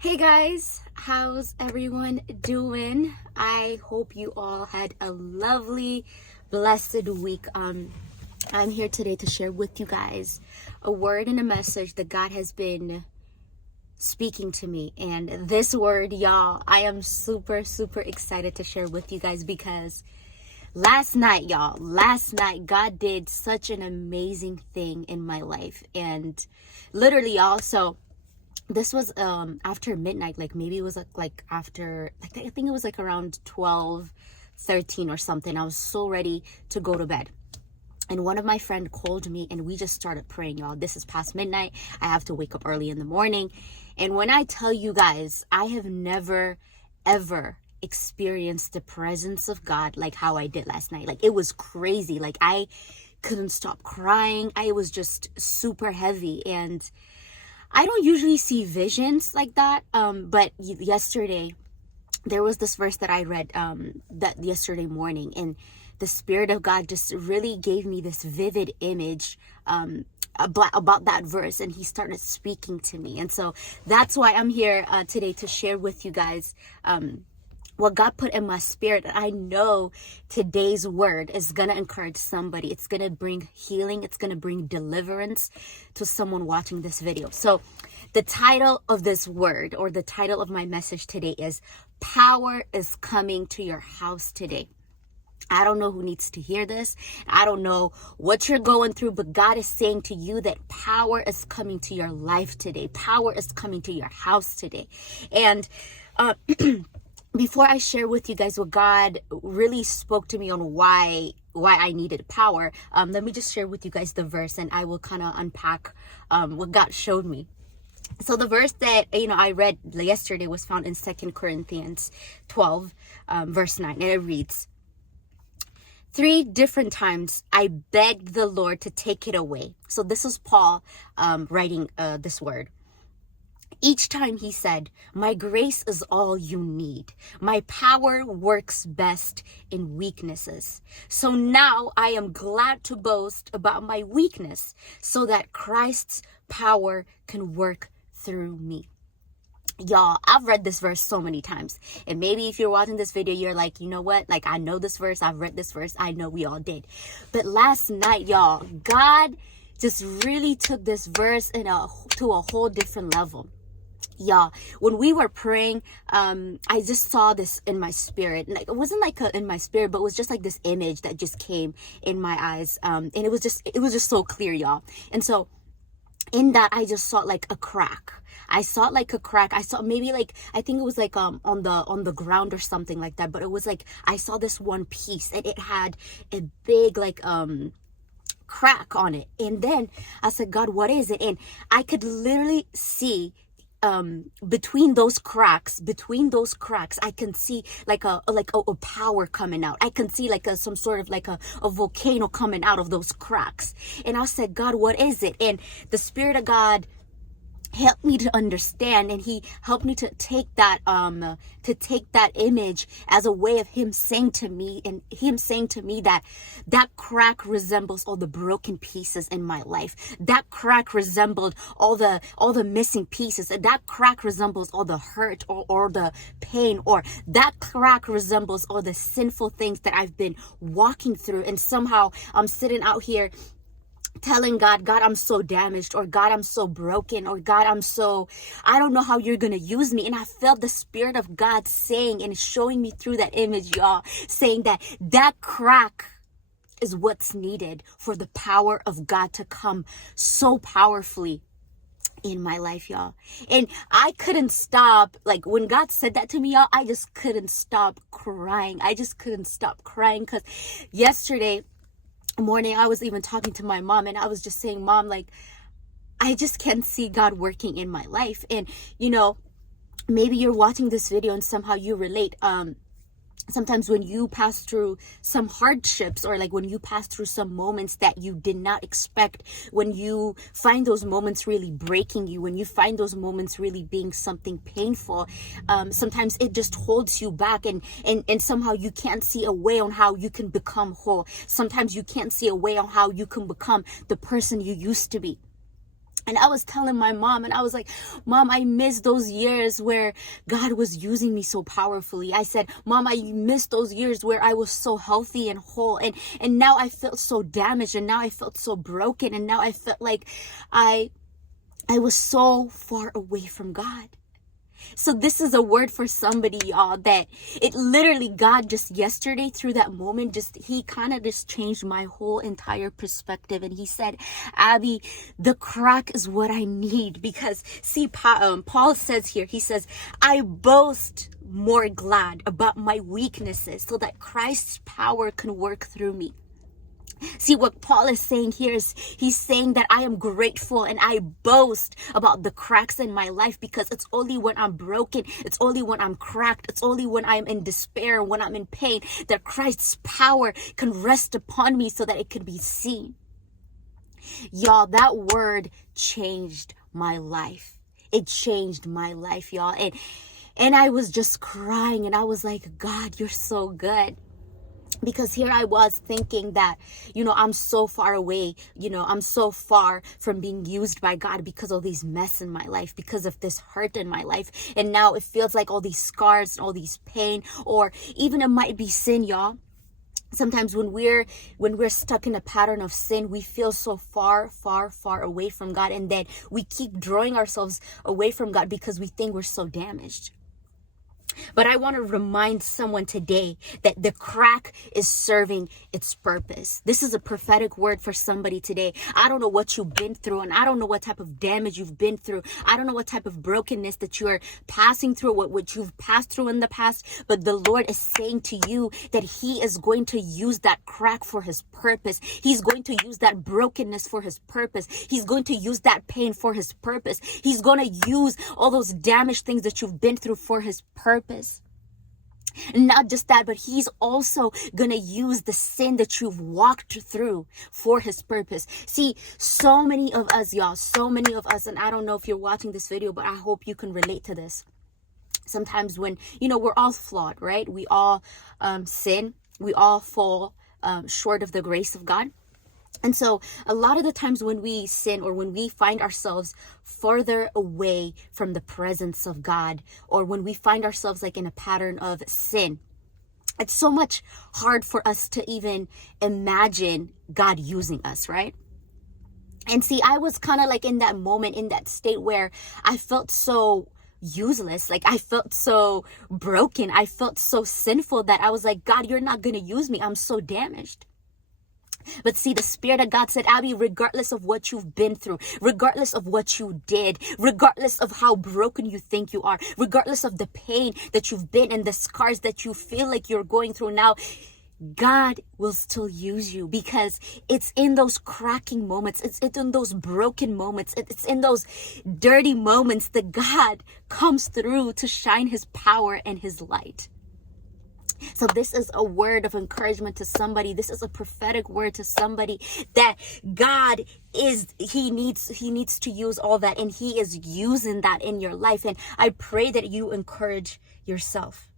Hey guys, how's everyone doing? I hope you all had a lovely, blessed week. I'm here today to share with you guys a word and a message that God has been speaking to me. And this word, y'all, I am super, super excited to share with you guys because last night, God did such an amazing thing in my life. And literally, y'all, so this was after midnight, like maybe it was like after, like I think it was like around 12:13 or something. I was so ready to go to bed, and one of my friend called me and we just started praying. Y'all, this is past midnight. I have to wake up early in the morning. And when I tell you guys, I have never ever experienced the presence of God like how I did last night. Like, it was crazy. Like, I couldn't stop crying. I was just super heavy. And I don't usually see visions like that, but yesterday there was this verse that I read that yesterday morning, and the Spirit of God just really gave me this vivid image about that verse, and He started speaking to me. And so that's why I'm here today to share with you guys what God put in my spirit. I know today's word is going to encourage somebody. It's going to bring healing. It's going to bring deliverance to someone watching this video. So the title of this word, or the title of my message today, is Power is Coming to Your House Today. I don't know who needs to hear this. I don't know what you're going through, but God is saying to you that power is coming to your life today. Power is coming to your house today. And before I share with you guys what God really spoke to me on why I needed power, let me just share with you guys the verse, and I will kind of unpack what God showed me. So the verse that I read yesterday was found in 2 Corinthians 12, verse 9, and it reads, 3 different times I begged the Lord to take it away. So this is Paul writing this word. Each time he said, my grace is all you need. My power works best in weaknesses. So now I am glad to boast about my weakness so that Christ's power can work through me. Y'all, I've read this verse so many times. And maybe if you're watching this video, you're like, you know what? Like, I know this verse. I've read this verse. I know we all did. But last night, y'all, God just really took this verse to a whole different level. Y'all, when we were praying, I just saw this in my spirit. Like, it wasn't like in my spirit, but it was just like this image that just came in my eyes. And it was just so clear, y'all. And so in that, I just saw like a crack. I saw like a crack. I saw maybe like, I think it was like on the ground or something like that. But it was like, I saw this one piece, and it had a big like crack on it. And then I said, God, what is it? And I could literally see between those cracks, I can see like a power coming out. I can see like some sort of like a volcano coming out of those cracks. And I said, God, what is it? And the Spirit of God helped me to understand, and He helped me to take that image as a way of Him saying to me that crack resembles all the broken pieces in my life. That crack resembled all the missing pieces, and that crack resembles all the hurt or the pain, or that crack resembles all the sinful things that I've been walking through. And somehow I'm sitting out here telling God, I'm so damaged, or God, I'm so broken, or God, I don't know how you're going to use me. And I felt the Spirit of God saying and showing me through that image, y'all, saying that crack is what's needed for the power of God to come so powerfully in my life, y'all. And I couldn't stop, like, when God said that to me, y'all, I just couldn't stop crying. Because yesterday morning, I was even talking to my mom, and I was just saying, Mom, like, I just can't see God working in my life. And maybe you're watching this video and somehow you relate. Sometimes when you pass through some hardships, or like when you pass through some moments that you did not expect, when you find those moments really breaking you, when you find those moments really being something painful, sometimes it just holds you back, and somehow you can't see a way on how you can become whole. Sometimes you can't see a way on how you can become the person you used to be. And I was telling my mom, and I was like, Mom, I miss those years where God was using me so powerfully. I said, Mom, I miss those years where I was so healthy and whole. And now I felt so damaged, and now I felt so broken. And now I felt like I was so far away from God. So this is a word for somebody, y'all, that it literally, God just yesterday through that moment, he kind of just changed my whole entire perspective. And he said, Abby, the crack is what I need, because see, Paul says here, he says, I boast more glad about my weaknesses so that Christ's power can work through me. See, what Paul is saying here is he's saying that I am grateful and I boast about the cracks in my life, because it's only when I'm broken, it's only when I'm cracked, it's only when I'm in despair, when I'm in pain, that Christ's power can rest upon me so that it can be seen. Y'all, that word changed my life. It changed my life, y'all. And I was just crying, and I was like, God, you're so good. Because here I was thinking that, I'm so far away, I'm so far from being used by God because of these mess in my life, because of this hurt in my life. And now it feels like all these scars and all these pain, or even it might be sin, y'all. Sometimes when we're stuck in a pattern of sin, we feel so far, far, far away from God. And then we keep drawing ourselves away from God because we think we're so damaged. But I want to remind someone today that the crack is serving its purpose. This is a prophetic word for somebody today. I don't know what you've been through, and I don't know what type of damage you've been through. I don't know what type of brokenness that you are passing through, what you've passed through in the past. But the Lord is saying to you that he is going to use that crack for his purpose. He's going to use that brokenness for his purpose. He's going to use that pain for his purpose. He's going to use all those damaged things that you've been through for his purpose. And not just that, but he's also going to use the sin that you've walked through for his purpose. See, so many of us, y'all, and I don't know if you're watching this video, but I hope you can relate to this. Sometimes when, we're all flawed, right? We all sin. We all fall short of the grace of God. And so a lot of the times when we sin, or when we find ourselves further away from the presence of God, or when we find ourselves like in a pattern of sin, it's so much hard for us to even imagine God using us, right? And see, I was kind of like in that moment, in that state where I felt so useless. Like I felt so broken. I felt so sinful that I was like, God, you're not going to use me. I'm so damaged. But see, the Spirit of God said, Abby, regardless of what you've been through, regardless of what you did, regardless of how broken you think you are, regardless of the pain that you've been and the scars that you feel like you're going through now, God will still use you, because it's in those cracking moments, it's in those broken moments, it's in those dirty moments that God comes through to shine his power and his light. So this is a word of encouragement to somebody. This is a prophetic word to somebody that God he needs to use all that, and he is using that in your life. And I pray that you encourage yourself.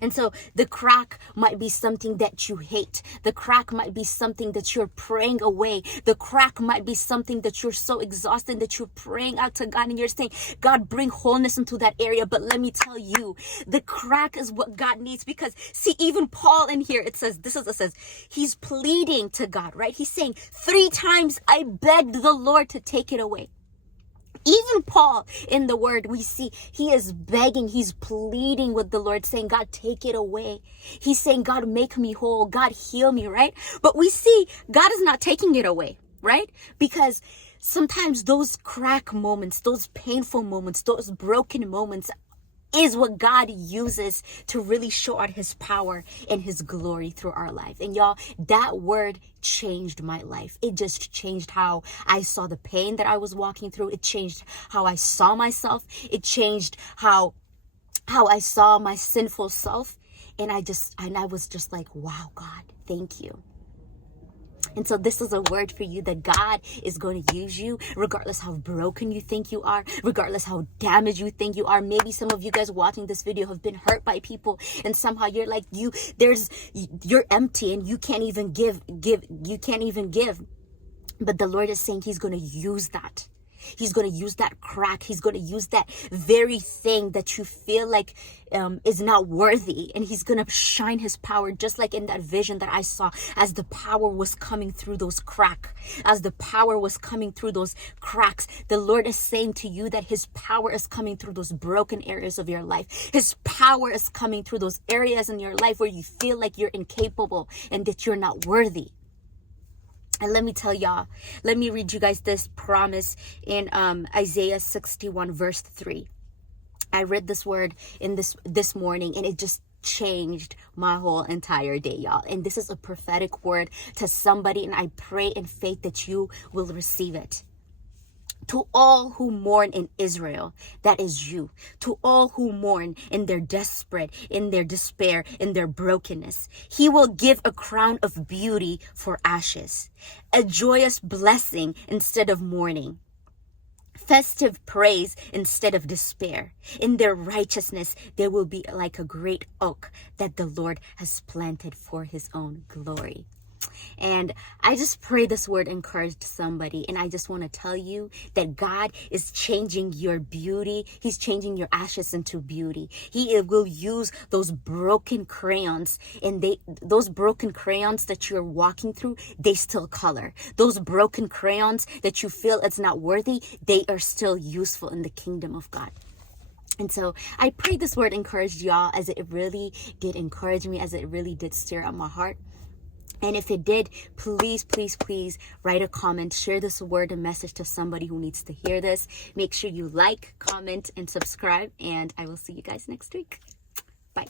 And so the crack might be something that you hate. The crack might be something that you're praying away. The crack might be something that you're so exhausted that you're praying out to God and you're saying, God, bring wholeness into that area. But let me tell you, the crack is what God needs, because see, even Paul in here, it says, he's pleading to God, right? He's saying 3 times I begged the Lord to take it away. Even Paul in the word, we see he is begging, he's pleading with the Lord, saying, God, take it away. He's saying, God, make me whole. God, heal me, right? But we see God is not taking it away, right? Because sometimes those crack moments, those painful moments, those broken moments is what God uses to really show out his power and his glory through our life. And y'all, that word changed my life. It just changed how I saw the pain that I was walking through. It changed how I saw myself. It changed how I saw my sinful self. And I was just like, wow, God, thank you. And so this is a word for you that God is going to use you regardless how broken you think you are, regardless how damaged you think you are. Maybe some of you guys watching this video have been hurt by people, and somehow you're like, you're empty and you can't even give. But the Lord is saying he's going to use that. He's going to use that crack. He's going to use that very thing that you feel like is not worthy. And he's going to shine his power, just like in that vision that I saw, as the power was coming through those cracks. As the power was coming through those cracks, the Lord is saying to you that his power is coming through those broken areas of your life. His power is coming through those areas in your life where you feel like you're incapable and that you're not worthy. And let me tell y'all, let me read you guys this promise in Isaiah 61 verse 3. I read this word in this morning, and it just changed my whole entire day, y'all. And this is a prophetic word to somebody, and I pray in faith that you will receive it. To all who mourn in Israel, that is you. To all who mourn in their desperate, in their despair, in their brokenness, he will give a crown of beauty for ashes, a joyous blessing instead of mourning, festive praise instead of despair. In their righteousness, they will be like a great oak that the Lord has planted for his own glory. And I just pray this word encouraged somebody. And I just want to tell you that God is changing your beauty. He's changing your ashes into beauty. He will use those broken crayons, and those broken crayons that you're walking through, they still color. Those broken crayons that you feel it's not worthy, they are still useful in the kingdom of God. And so I pray this word encouraged y'all, as it really did encourage me, as it really did stir up my heart. And if it did, please, please, please write a comment, share this word and message to somebody who needs to hear this. Make sure you like, comment, and subscribe, and I will see you guys next week. Bye.